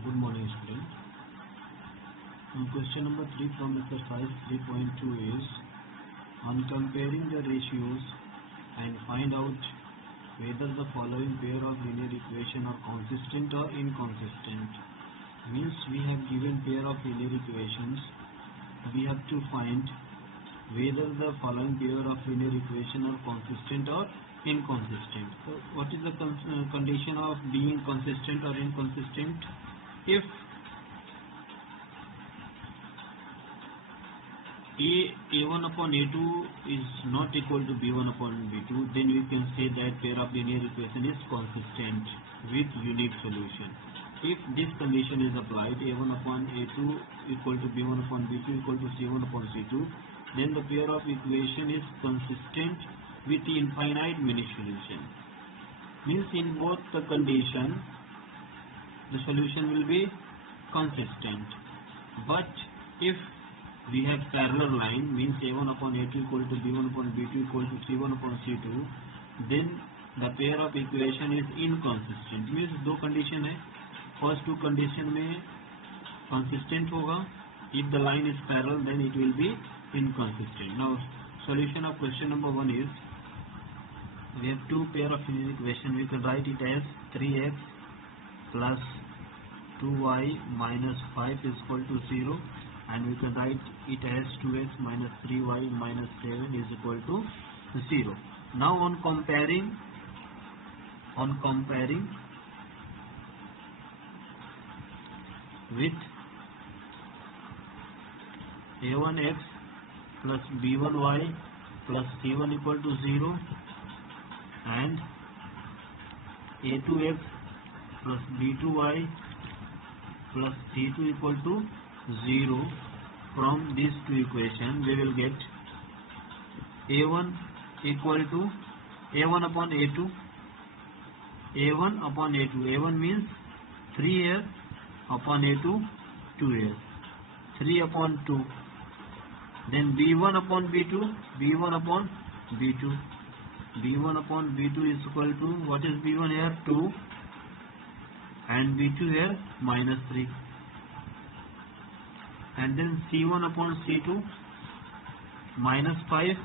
Good morning, student. Question number 3 from exercise 3.2 is on comparing the ratios and find out whether the following pair of linear equation are consistent or inconsistent. Means we have given pair of linear equations. We have to find whether the following pair of linear equation are consistent or inconsistent. So what is the condition of being consistent or inconsistent? If A1 upon A2 is not equal to B1 upon B2, then we can say that pair of linear equation is consistent with unique solution. If this condition is applied, A1 upon A2 equal to B1 upon B2 equal to C1 upon C2, then the pair of equation is consistent with the infinite many solution. Means in both the condition, the solution will be consistent. But if we have parallel line, means A1 upon A2 equal to B1 upon B2 equal to C1 upon C2, then the pair of equation is inconsistent. Means दो condition है, first two condition में consistent होगा, if the line is parallel then it will be inconsistent. Now solution of question number 1 is, we have two pair of linear equation. We can write it as 3x plus 2y minus 5 is equal to 0, and we can write it as 2x minus 3y minus 7 is equal to 0. Now on comparing with a1x plus b1y plus c1 equal to 0 and a2x plus b2y plus c2 equal to 0, from these two equations we will get a1 equal to a1 upon a2, a1 means 3 here upon a2 2 here, 3 upon 2, then b1 upon b2, b1 upon b2 is equal to, what is b1 here, 2, and b2 here minus 3, and then c1 upon c2 minus 5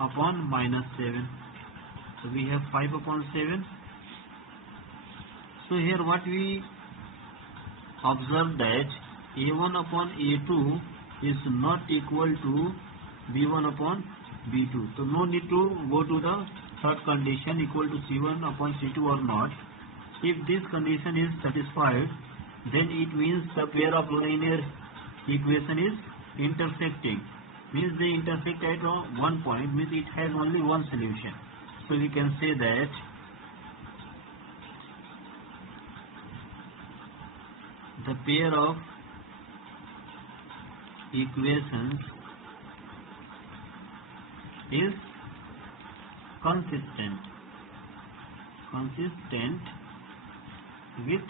upon minus 7. So we have 5 upon 7. So here what we observe that a1 upon a2 is not equal to b1 upon b2. So no need to go to the third condition equal to c1 upon c2 or not. If this condition is satisfied, then it means the pair of linear equation is intersecting. Means they intersect at one point, means it has only one solution. So we can say that the pair of equations is consistent with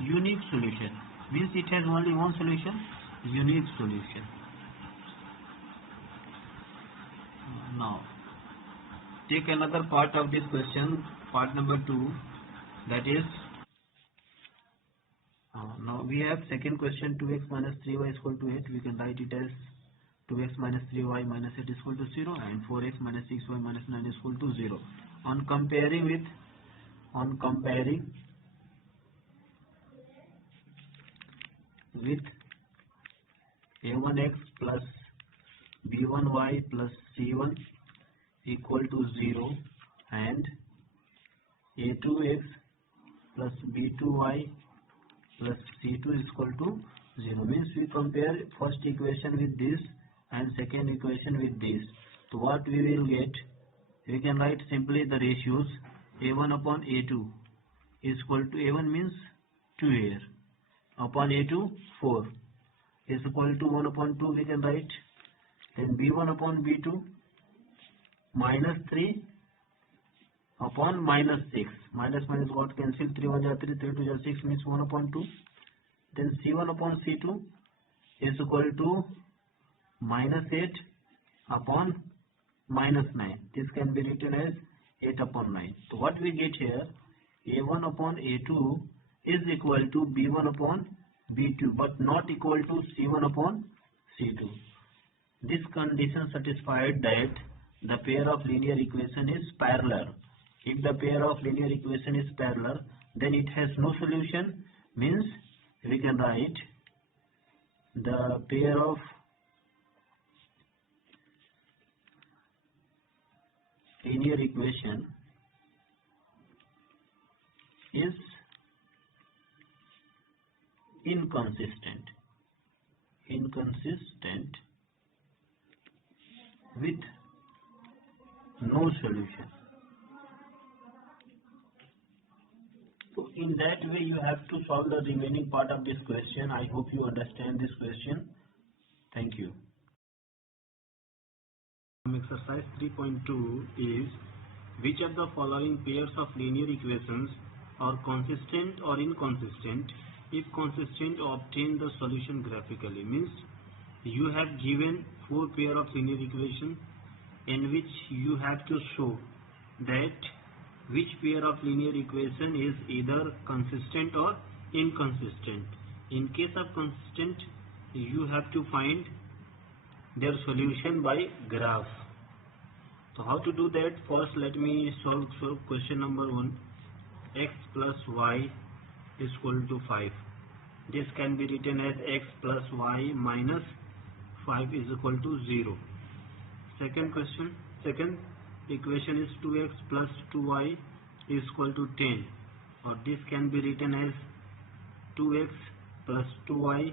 unique solution. Means it has only one solution, unique solution. Now take another part of this question, part number 2, that is, now we have second question, 2x minus 3y is equal to 8. We can write it as 2x minus 3y minus 8 is equal to 0, and 4x minus 6y minus 9 is equal to 0. On comparing with a1x plus b1y plus c1 equal to 0 and a2x plus b2y plus c2 is equal to 0, means we compare first equation with this and second equation with this. So what we will get, we can write simply the ratios. A1 upon A2 is equal to, A1 means 2 here, upon A2 4 is equal to 1 upon 2 we can write. Then B1 upon B2 minus 3 upon minus 6, minus got cancelled, 3 1 3, 3 2 6 means 1 upon 2. Then C1 upon C2 is equal to minus 8 upon minus 9. This can be written as 8 upon 9. So what we get here, A1 upon A2 is equal to B1 upon B2 but not equal to C1 upon C2. This condition satisfied that the pair of linear equation is parallel. If the pair of linear equation is parallel, then it has no solution, means we can write the pair of linear equation is inconsistent with no solution. So in that way you have to solve the remaining part of this question. I hope you understand this question. Thank you. Exercise 3.2 is, which of the following pairs of linear equations are consistent or inconsistent? If consistent, obtain the solution graphically. Means you have given 4 pair of linear equations in which you have to show that which pair of linear equation is either consistent or inconsistent. In case of consistent, you have to find their solution by graph. So how to do that? First let me solve question number 1. X plus y is equal to 5. This can be written as x plus y minus 5 is equal to 0. Second equation is 2x plus 2y is equal to 10, or this can be written as 2x plus 2y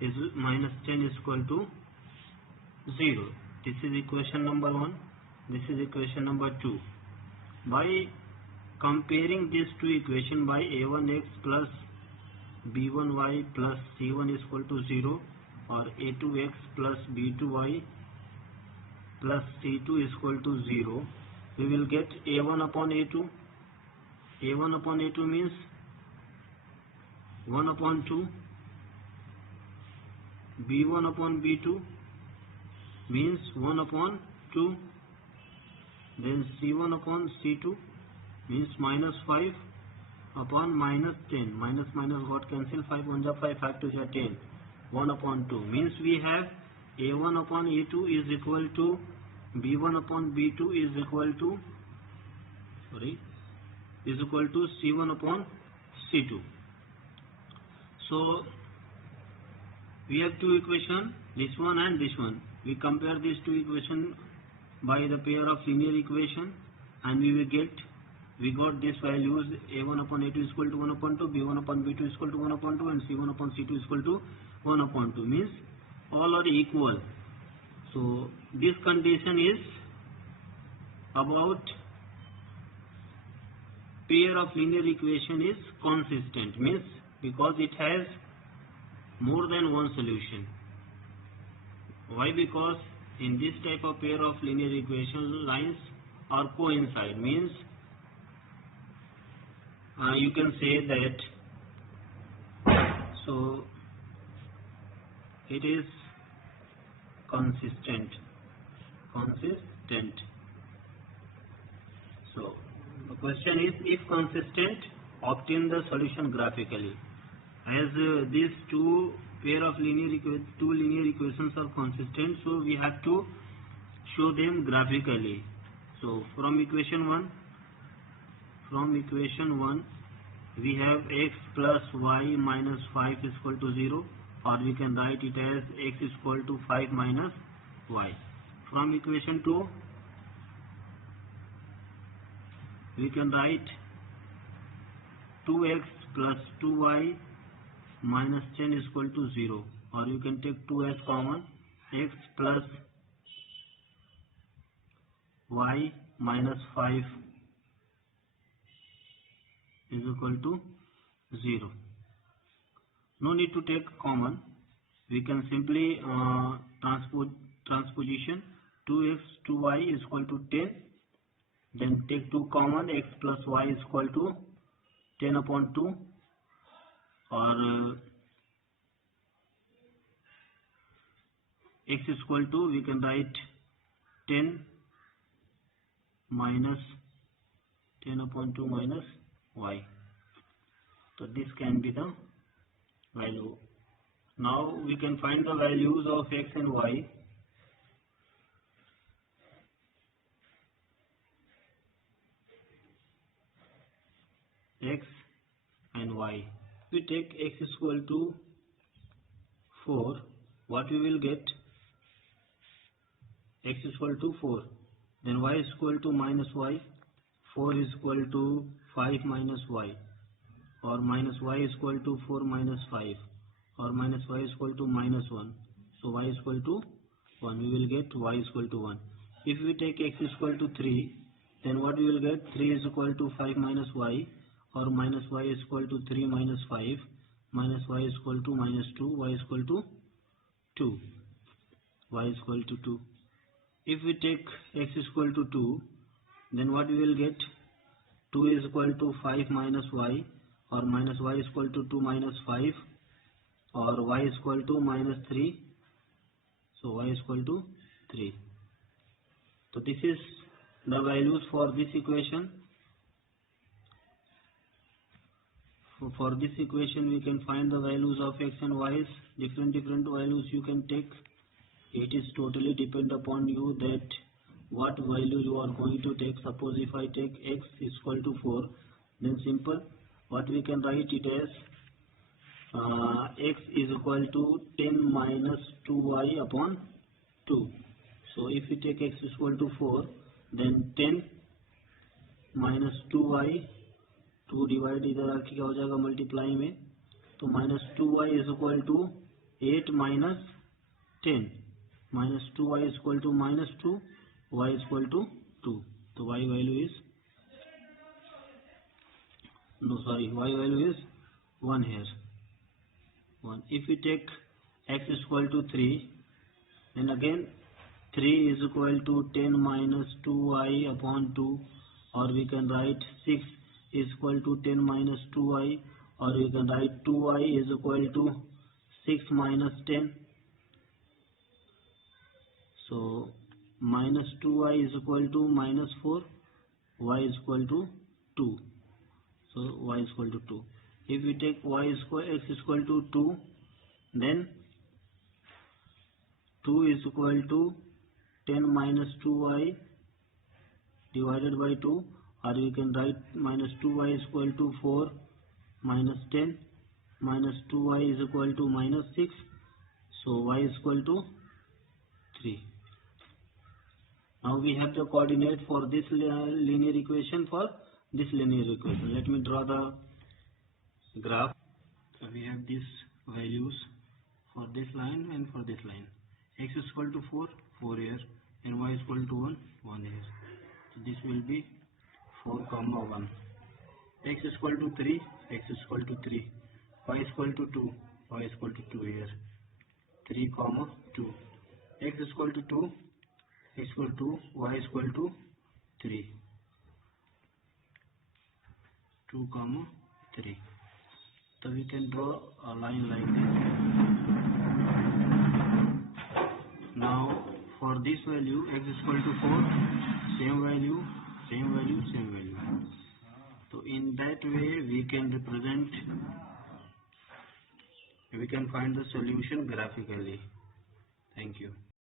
is minus 10 is equal to 0. This is equation number 1. This is equation number 2. By comparing these two equations by a1x plus b1y plus c1 is equal to 0, or a2x plus b2y plus c2 is equal to 0, we will get a1 upon a2. a1 upon a2 means 1 upon 2. b1 upon b2 means 1 upon 2. Then c1 upon c2 means minus 5 upon minus 10. Minus got cancelled. 5 1 5, 5 2 10. 1 upon 2 means we have a1 upon a2 is equal to b1 upon b2 is equal to c1 upon c2. So we have two equations, this one and this one. We compare these two equations by the pair of linear equation, and we got these values. a1 upon a2 is equal to 1 upon 2, b1 upon b2 is equal to 1 upon 2, and c1 upon c2 is equal to 1 upon 2. Means all are equal. So this condition is about pair of linear equation is consistent, means because it has more than one solution. Why? Because in this type of pair of linear equation, lines are coincide, means you can say that so it is consistent. So the question is, if consistent, obtain the solution graphically. As these two pair of linear equations are consistent, so we have to show them graphically. So from equation 1 we have x plus y minus 5 is equal to 0, or we can write it as x is equal to 5 minus y. From equation 2 we can write 2x plus 2y minus 10 is equal to 0, or you can take 2 as common. X plus y minus 5 is equal to 0. No need to take common. We can simply transposition 2x 2y is equal to 10. Then take 2 common. X plus y is equal to 10 upon 2, or x is equal to, we can write 10 minus 10 upon 2 minus y. So this can be the value. Now we can find the values of x and y. X and y. If we take x is equal to 4, what we will get? X is equal to 4. Then y is equal to minus y. 4 is equal to 5 minus y. Or minus y is equal to 4 minus 5. Or minus y is equal to minus 1. So y is equal to 1. We will get y is equal to 1. If we take x is equal to 3, then what we will get? 3 is equal to 5 minus y. Or minus y is equal to 3 minus 5. Minus y is equal to minus 2. Y is equal to 2. Y is equal to 2. If we take x is equal to 2, then what we will get? 2 is equal to 5 minus y, or minus y is equal to 2 minus 5, or y is equal to minus 3. So y is equal to 3. So this is the values for this equation. For this equation we can find the values of x and y's. Different values you can take. It is totally depend upon you that what value you are going to take. Suppose if I take x is equal to 4, then simple, what we can write it as x is equal to 10 minus 2y upon 2. So if we take x is equal to 4, then 10 minus 2y, 2 divide इधर आके क्या हो जाएगा multiply में, तो minus 2y is equal to 8 minus 10. Minus 2y is equal to minus 2, y is equal to 2. So y value is, y value is 1 here. 1. If we take x is equal to 3, then again 3 is equal to 10 minus 2y upon 2, or we can write 6 is equal to 10 minus 2y, or we can write 2y is equal to 6 minus 10. So minus 2y is equal to minus 4, y is equal to 2. So y is equal to 2. If we take x is equal to 2, then 2 is equal to 10 minus 2y divided by 2, or we can write minus 2y is equal to 4 minus 10 minus 2y is equal to minus 6. So y is equal to 3. Now we have the coordinate for this linear equation, for this linear equation. Let me draw the graph. So we have these values for this line and for this line. X is equal to 4, 4 here, and y is equal to 1, 1 here. So this will be 4, 1. X is equal to 3, x is equal to 3. Y is equal to 2, y is equal to 2 here. 3, 2. X is equal to 2, x equal to y is equal to 3. 2, 3. So we can draw a line like this. Now for this value, x is equal to 4, same value, same value, same value. So in that way we can represent, we can find the solution graphically. Thank you.